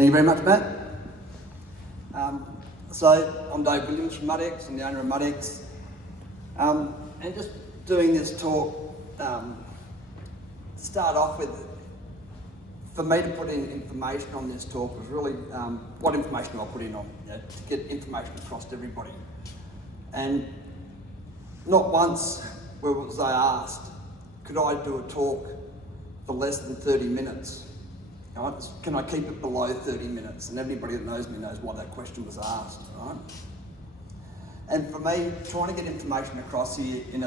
Thank you very much, Matt. So I'm Dave Williams from Mudex. I'm the owner of Mudex. And just doing this talk, start off with, for me to put in information on this talk was really, what information do I put in on, to get information across to everybody. And not once was I asked, could I do a talk for less than 30 minutes? Can I keep it below 30 minutes? And everybody that knows me knows why that question was asked, right? And for me, trying to get information across here in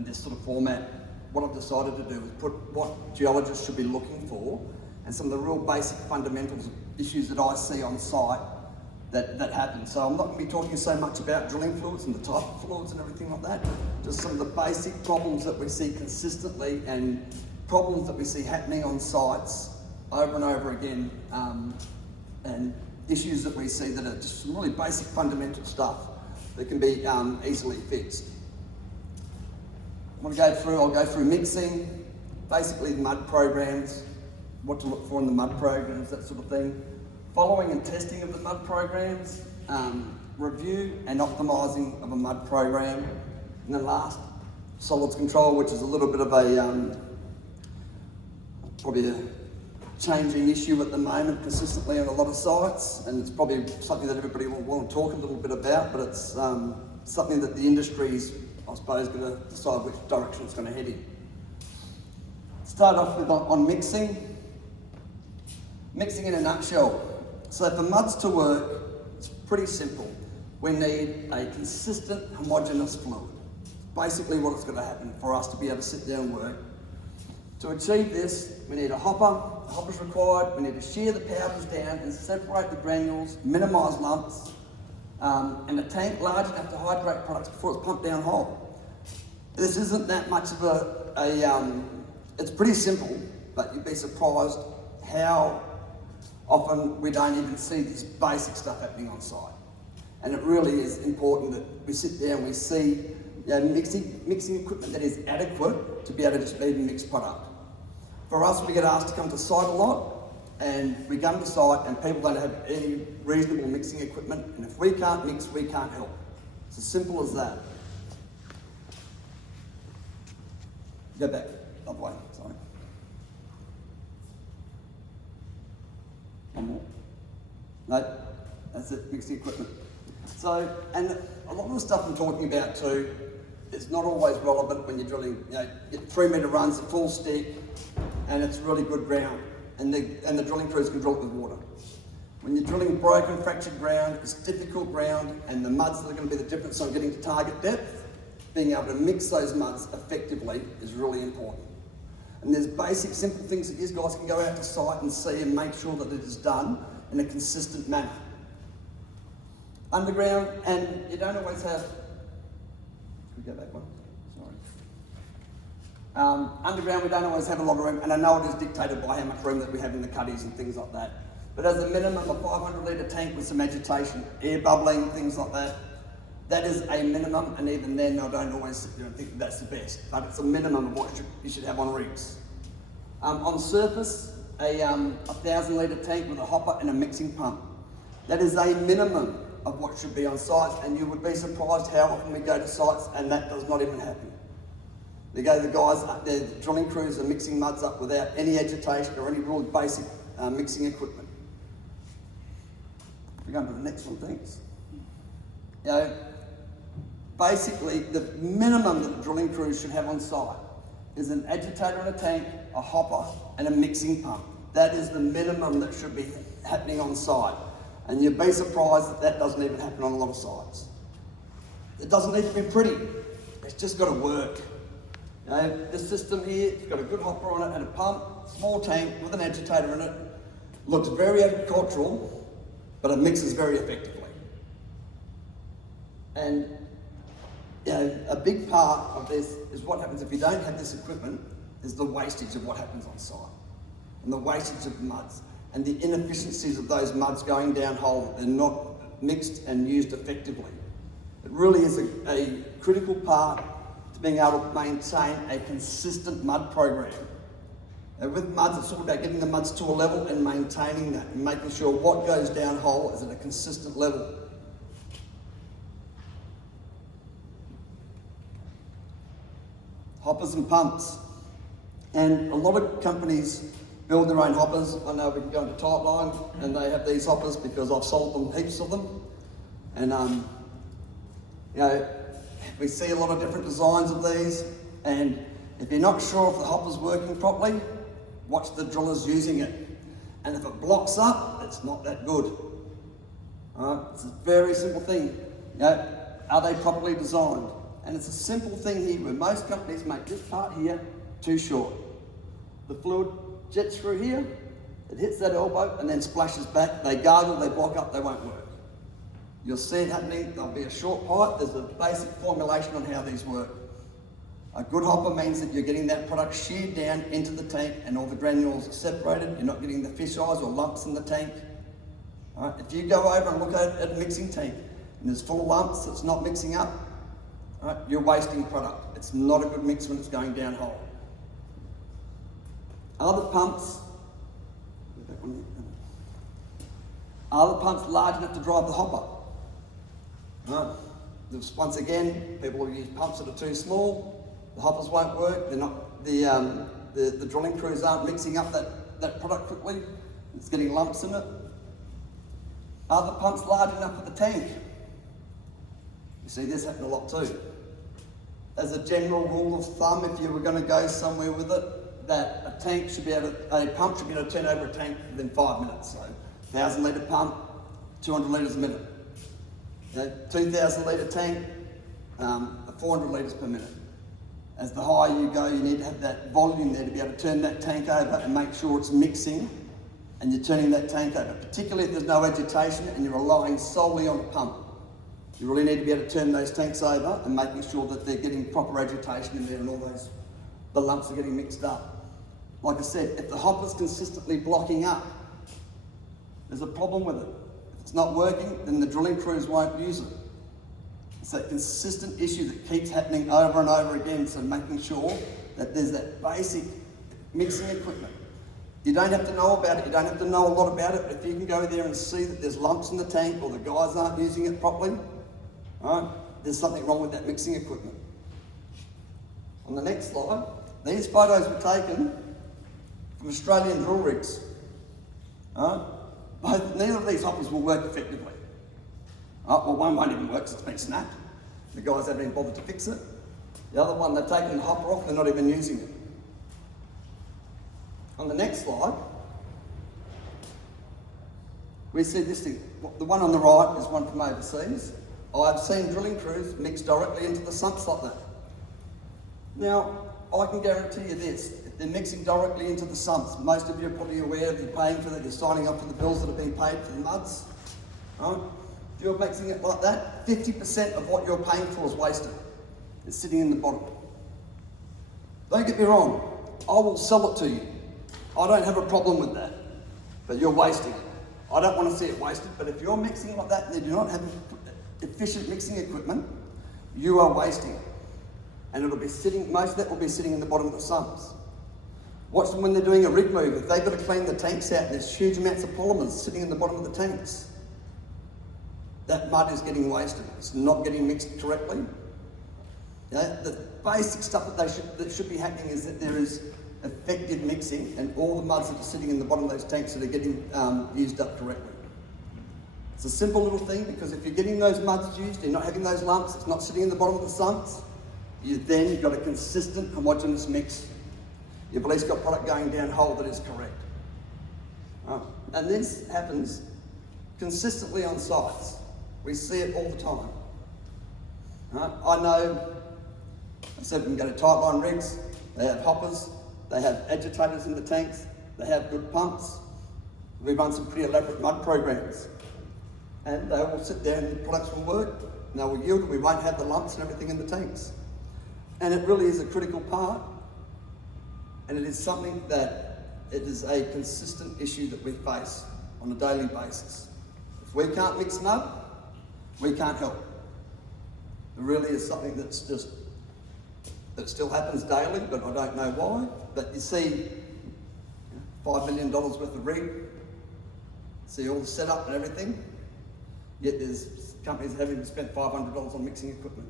this sort of format, what I've decided to do is put what geologists should be looking for and some of the real basic fundamentals issues that I see on site that happen. So I'm not going to be talking so much about drilling fluids and the type of fluids and everything like that, just some of the basic problems that we see consistently and problems that we see happening on sites over and over again, and issues that we see that are just some really basic fundamental stuff that can be easily fixed. I'll go through mixing, basically the mud programs, what to look for in the mud programs, that sort of thing. Following and testing of the mud programs, review and optimising of a mud program, and then last, solids control, which is a little bit of a, probably a changing issue at the moment consistently on a lot of sites, and it's probably something that everybody will want to talk a little bit about, but it's something that the industry's, I suppose, going to decide which direction it's going to head in. Start off with on mixing. Mixing in a nutshell. So for muds to work, it's pretty simple. We need a consistent, homogeneous fluid. Basically what is going to happen for us to be able to sit there and work. To achieve this, we need a hopper. The hopper's required. We need to shear the powders down and separate the granules, minimise lumps, and a tank large enough to hydrate products before it's pumped down whole. This isn't that much of it's pretty simple, but you'd be surprised how often we don't even see this basic stuff happening on site. And it really is important that we sit there and we see mixing equipment that is adequate to be able to just even mix product. For us, we get asked to come to site a lot, and we come to site and people don't have any reasonable mixing equipment, and if we can't mix, we can't help. It's as simple as that. Go back, other way, sorry. One more. No, that's it, mixing equipment. So, and a lot of the stuff I'm talking about too, it's not always relevant when you're drilling, get 3 metre runs, a full stick, and it's really good ground, and the drilling crews can drill it with water. When you're drilling broken, fractured ground, it's difficult ground, and the muds that are going to be the difference on getting to target depth, being able to mix those muds effectively is really important. And there's basic, simple things that you guys can go out to site and see and make sure that it is done in a consistent manner. Underground, and you don't always have, can we go back one? Sorry. Underground, we don't always have a lot of room, and I know it is dictated by how much room that we have in the cuddies and things like that. But as a minimum, a 500 litre tank with some agitation, air bubbling, things like that, that is a minimum, and even then I don't always sit there and think that's the best, but it's a minimum of what you should have on rigs. On surface, a 1,000 litre tank with a hopper and a mixing pump. That is a minimum of what should be on sites, and you would be surprised how often we go to sites and that does not even happen. The guys, the drilling crews are mixing muds up without any agitation or any real basic mixing equipment. We're going to the next one, thanks. Basically, the minimum that the drilling crews should have on site is an agitator and a tank, a hopper, and a mixing pump. That is the minimum that should be happening on site. And you'd be surprised that doesn't even happen on a lot of sites. It doesn't need to be pretty. It's just got to work. This system here, it's got a good hopper on it and a pump, small tank with an agitator in it. Looks very agricultural, but it mixes very effectively. And a big part of this is what happens if you don't have this equipment, is the wastage of what happens on site. And the wastage of muds. And the inefficiencies of those muds going down hole and not mixed and used effectively. It really is a critical part to being able to maintain a consistent mud program. And with muds, it's all about getting the muds to a level and maintaining that, and making sure what goes down hole is at a consistent level. Hoppers and pumps. And a lot of companies build their own hoppers. I know we can go into Tightline and they have these hoppers because I've sold them heaps of them. And you know, we see a lot of different designs of these, and if you're not sure if the hopper's working properly, watch the drillers using it. And if it blocks up, it's not that good. It's a very simple thing. You know, are they properly designed? And it's a simple thing here where most companies make this part here too short. The fluid jets through here, it hits that elbow and then splashes back. They gargle, they block up, they won't work. You'll see it happening. There'll be a short pipe. There's a basic formulation on how these work. A good hopper means that you're getting that product sheared down into the tank and all the granules are separated. You're not getting the fish eyes or lumps in the tank. If you go over and look at a mixing tank and there's full of lumps that's not mixing up, you're wasting product. It's not a good mix when it's going down hole. Are the pumps large enough to drive the hopper? Once again, people will use pumps that are too small. The hoppers won't work. They're not, the drilling crews aren't mixing up that product quickly. It's getting lumps in it. Are the pumps large enough for the tank? You see this happen a lot too. As a general rule of thumb, if you were going to go somewhere with it, that a pump should be able to turn over a tank within 5 minutes. So 1,000 litre pump, 200 litres a minute. 2,000 litre tank, 400 litres per minute. As the higher you go, you need to have that volume there to be able to turn that tank over and make sure it's mixing and you're turning that tank over, particularly if there's no agitation and you're relying solely on a pump. You really need to be able to turn those tanks over and making sure that they're getting proper agitation in there and all the lumps are getting mixed up. Like I said, if the hopper's consistently blocking up, there's a problem with it. If it's not working, then the drilling crews won't use it. It's that consistent issue that keeps happening over and over again, so making sure that there's that basic mixing equipment. You don't have to know about it, you don't have to know a lot about it, but if you can go there and see that there's lumps in the tank or the guys aren't using it properly, there's something wrong with that mixing equipment. On the next slide, these photos were taken from Australian drill rigs. Neither of these hoppers will work effectively. Well, one won't even work because it's been snapped. The guys haven't even bothered to fix it. The other one, they've taken the hopper off, they're not even using it. On the next slide, we see this thing. The one on the right is one from overseas. I've seen drilling crews mix directly into the sumps like that. Now, I can guarantee you this, if they're mixing directly into the sumps, most of you are probably aware of you're paying for that, you're signing up for the bills that have been paid for the muds. If you're mixing it like that, 50% of what you're paying for is wasted. It's sitting in the bottom. Don't get me wrong, I will sell it to you. I don't have a problem with that, but you're wasting it. I don't want to see it wasted, but if you're mixing like that and you do not have efficient mixing equipment, you are wasting it. And it'll be sitting, most of that will be sitting in the bottom of the sumps. Watch them when they're doing a rig move. If they've got to clean the tanks out, there's huge amounts of polymers sitting in the bottom of the tanks. That mud is getting wasted. It's not getting mixed correctly. The basic stuff that should be happening is that there is effective mixing and all the muds that are sitting in the bottom of those tanks that are getting used up correctly. It's a simple little thing because if you're getting those muds used, you're not having those lumps, it's not sitting in the bottom of the sumps, you've then got a consistent homogeneous mix. You've at least got product going down hole that is correct. And this happens consistently on sites. We see it all the time. I know, I said we can go to Tightline rigs, they have hoppers, they have agitators in the tanks, they have good pumps. We've run some pretty elaborate mud programs. And they will sit there and the products will work, and they will yield, and we won't have the lumps and everything in the tanks. And it really is a critical part, and it is something that it is a consistent issue that we face on a daily basis. If we can't mix mud, we can't help. It really is something that still happens daily, but I don't know why. But you see, $5 million worth of rig, see all the setup and everything, yet there's companies that haven't even spent $500 on mixing equipment.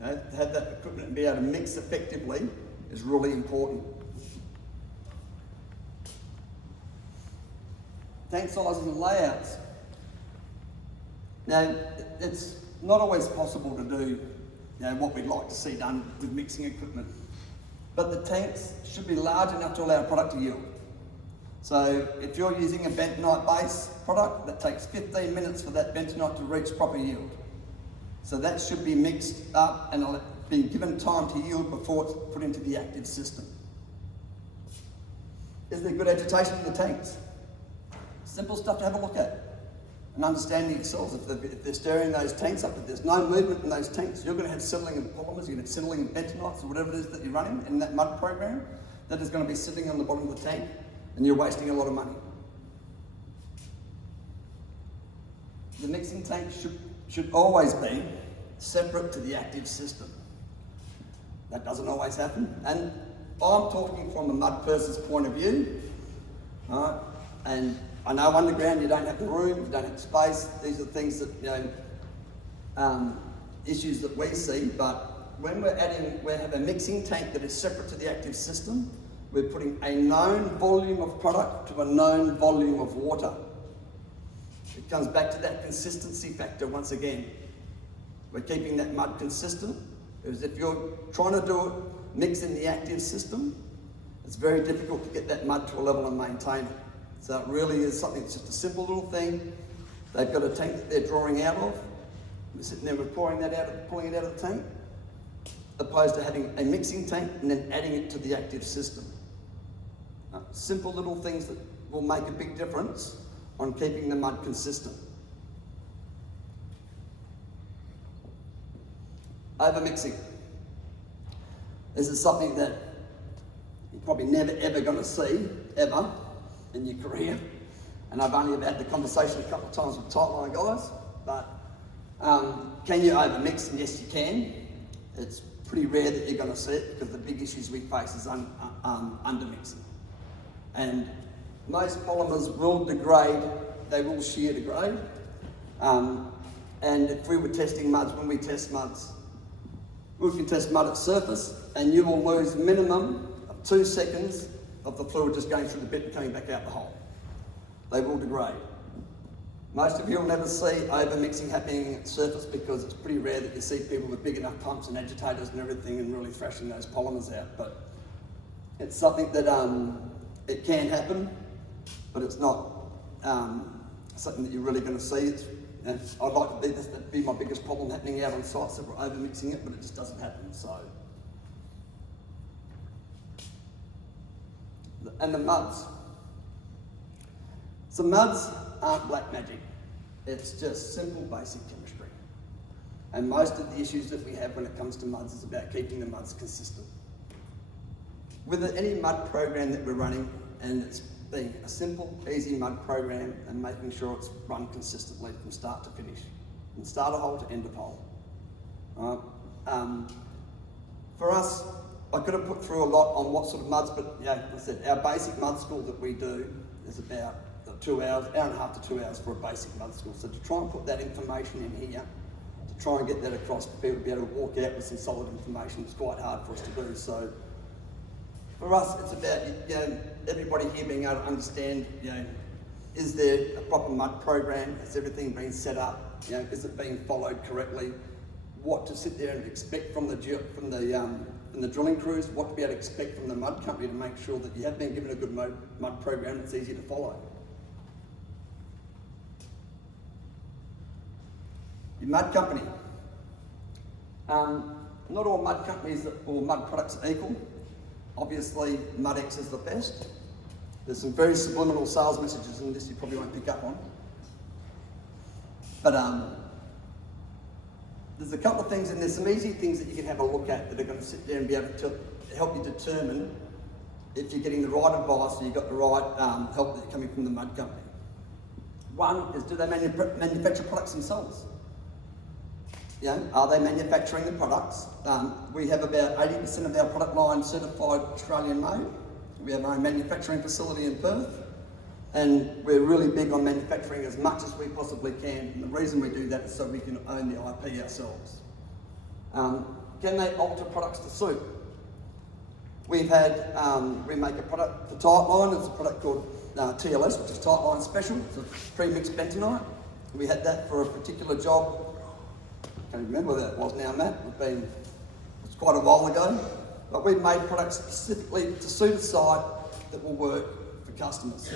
You know, to have that equipment and be able to mix effectively is really important. Tank sizes and layouts. Now, it's not always possible to do what we'd like to see done with mixing equipment, but the tanks should be large enough to allow a product to yield. So if you're using a bentonite base product, that takes 15 minutes for that bentonite to reach proper yield. So that should be mixed up and be given time to yield before it's put into the active system. Is there good agitation in the tanks? Simple stuff to have a look at. And understanding the cells, if they're stirring those tanks up, if there's no movement in those tanks, you're going to have settling in polymers, you're going to have settling in bentonites or whatever it is that you're running in that mud program, that is going to be sitting on the bottom of the tank, and you're wasting a lot of money. The mixing tank should always be separate to the active system. That doesn't always happen, and I'm talking from a mud person's point of view, right? And I know underground you don't have the room, you don't have the space. These are things that, issues that we see, but when we have a mixing tank that is separate to the active system, we're putting a known volume of product to a known volume of water. It comes back to that consistency factor once again. We're keeping that mud consistent, because if you're trying to do it mix in the active system, it's very difficult to get that mud to a level and maintain it. So it really is something that's just a simple little thing. They've got a tank that they're drawing out of. We're sitting there, we're pouring that out, pulling it out of the tank, opposed to having a mixing tank and then adding it to the active system. Simple little things that will make a big difference on keeping the mud consistent. Over-mixing. This is something that you're probably never ever going to see, ever, in your career. And I've only had the conversation a couple of times with Tightline guys, but can you over-mix? And yes, you can. It's pretty rare that you're going to see it, because the big issues we face is under-mixing. And most polymers will degrade, they will shear degrade. And if we were testing muds, when we test muds, we can test mud at surface, and you will lose minimum of 2 seconds of the fluid just going through the bit and coming back out the hole. They will degrade. Most of you will never see over-mixing happening at surface, because it's pretty rare that you see people with big enough pumps and agitators and everything and really thrashing those polymers out. But it's something that it can happen, but it's not something that you're really going to see. I'd like to this to be my biggest problem happening out on sites that we're over-mixing it, but it just doesn't happen. So, and the muds. So muds aren't black magic. It's just simple, basic chemistry. And most of the issues that we have when it comes to muds is about keeping the muds consistent. With any mud program that we're running, and it's being a simple, easy mud program and making sure it's run consistently from start to finish, from start of hole to end of hole. For us, I could have put through a lot on what sort of muds, but like I said, our basic mud school that we do is about 2 hours, hour and a half to 2 hours for a basic mud school. So to try and put that information in here, to try and get that across to people to be able to walk out with some solid information, is quite hard for us to do. So for us, it's about everybody here being able to understand, is there a proper mud program? Has everything been set up? Is it being followed correctly? What to sit there and expect from the drilling crews? What to be able to expect from the mud company to make sure that you have been given a good mud program that's easy to follow. Your mud company. Not all mud companies or mud products are equal. Obviously, Mudex is the best. There's some very subliminal sales messages in this you probably won't pick up on. But there's a couple of things, and there's some easy things that you can have a look at that are going to sit there and be able to help you determine if you're getting the right advice or you've got the right help that's coming from the mud company. One is, do they manufacture products themselves? Are they manufacturing the products? We have about 80% of our product line certified Australian made. We have our own manufacturing facility in Perth, and we're really big on manufacturing as much as we possibly can. And the reason we do that is so we can own the IP ourselves. Can they alter products to suit? We've had, we make a product for Tightline. It's a product called TLS, which is Tightline Special. It's a pre-mixed bentonite. We had that for a particular job. I can't remember where that was now, Matt. It's quite a while ago. But we've made products specifically to suit a site that will work for customers.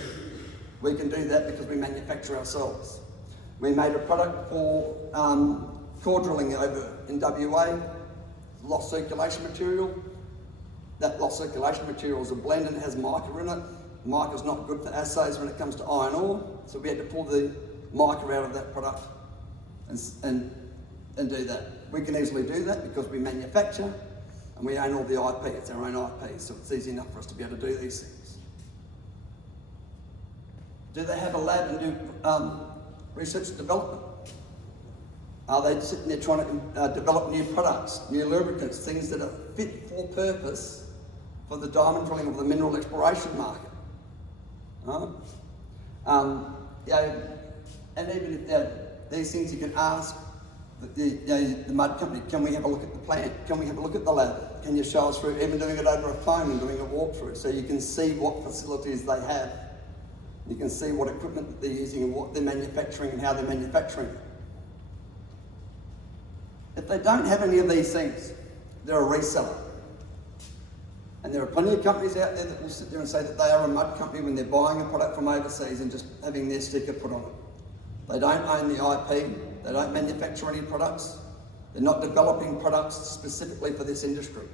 We can do that because we manufacture ourselves. We made a product for core drilling over in WA, lost circulation material. That lost circulation material is a blend and it has mica in it. Mica is not good for assays when it comes to iron ore, so we had to pull the mica out of that product and do that. We can easily do that because we manufacture and we own all the IP. It's our own IP, so it's easy enough for us to be able to do these things. Do they have a lab and do research and development? Are they sitting there trying to develop new products, new lubricants, things that are fit for purpose for the diamond drilling or the mineral exploration market? And even if these things you can ask the mud company, can we have a look at the plant? Can we have a look at the lab? Can you show us through, even doing it over a phone and doing a walkthrough, so you can see what facilities they have. You can see what equipment that they're using and what they're manufacturing and how they're manufacturing it. If they don't have any of these things, they're a reseller. And there are plenty of companies out there that will sit there and say that they are a mud company when they're buying a product from overseas and just having their sticker put on it. They don't own the IP, they don't manufacture any products, they're not developing products specifically for this industry.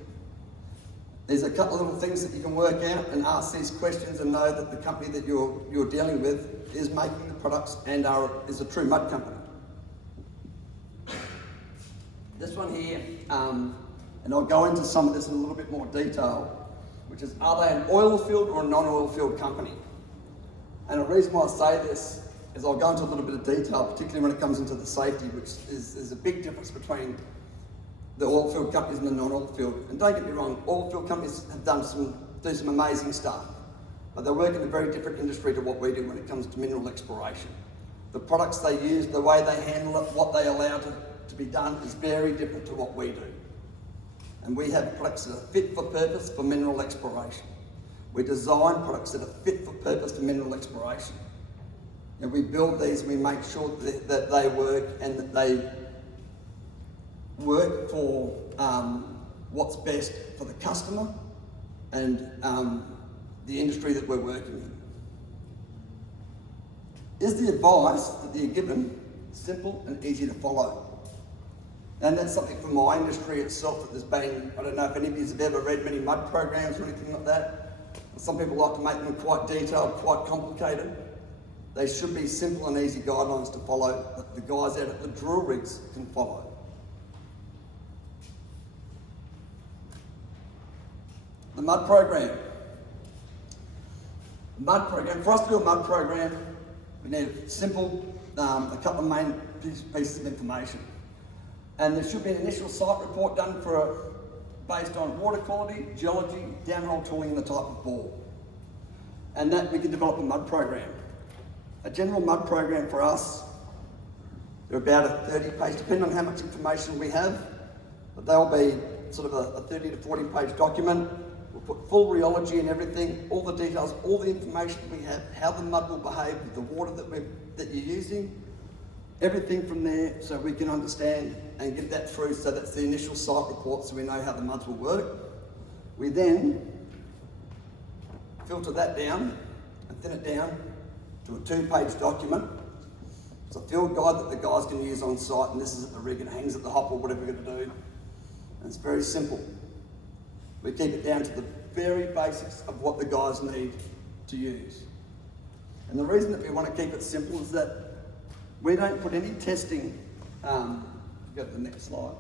There's a couple of little things that you can work out and ask these questions and know that the company that you're dealing with is making the products and is a true mud company. This one here, and I'll go into some of this in a little bit more detail, which is, are they an oil field or a non-oil field company? And the reason why I say this is I'll go into a little bit of detail, particularly when it comes into the safety, which is a big difference between the oil field companies and the non-oil field. And don't get me wrong, oil field companies have do some amazing stuff, but they work in a very different industry to what we do when it comes to mineral exploration. The products they use, the way they handle it, what they allow to be done is very different to what we do. And we have products that are fit for purpose for mineral exploration. We design products that are fit for purpose for mineral exploration. And we build these and we make sure that they work and that they work for what's best for the customer and the industry that we're working in. Is the advice that you're given simple and easy to follow? And that's something from my industry itself that there's been, I don't know if any of you have ever read many mud programs or anything like that. Some people like to make them quite detailed, quite complicated. They should be simple and easy guidelines to follow that the guys out at the drill rigs can follow. The mud program. Mud program. For us to do a mud program, we need a simple, a couple of main pieces of information. And there should be an initial site report done based on water quality, geology, downhole tooling and the type of bore. And that we can develop a mud program. A general mud program for us, they're about a 30-page, depending on how much information we have, but they'll be sort of a 30 to 40-page document. We'll put full rheology and everything, all the details, all the information we have, how the mud will behave with the water that you're using, everything from there so we can understand and get that through. So that's the initial site report so we know how the muds will work. We then filter that down and thin it down to a 2-page document. It's a field guide that the guys can use on site, and this is at the rig and hangs at the hop or whatever we're going to do. And it's very simple. We keep it down to the very basics of what the guys need to use. And the reason that we want to keep it simple is that we don't put any testing, go to the next slide.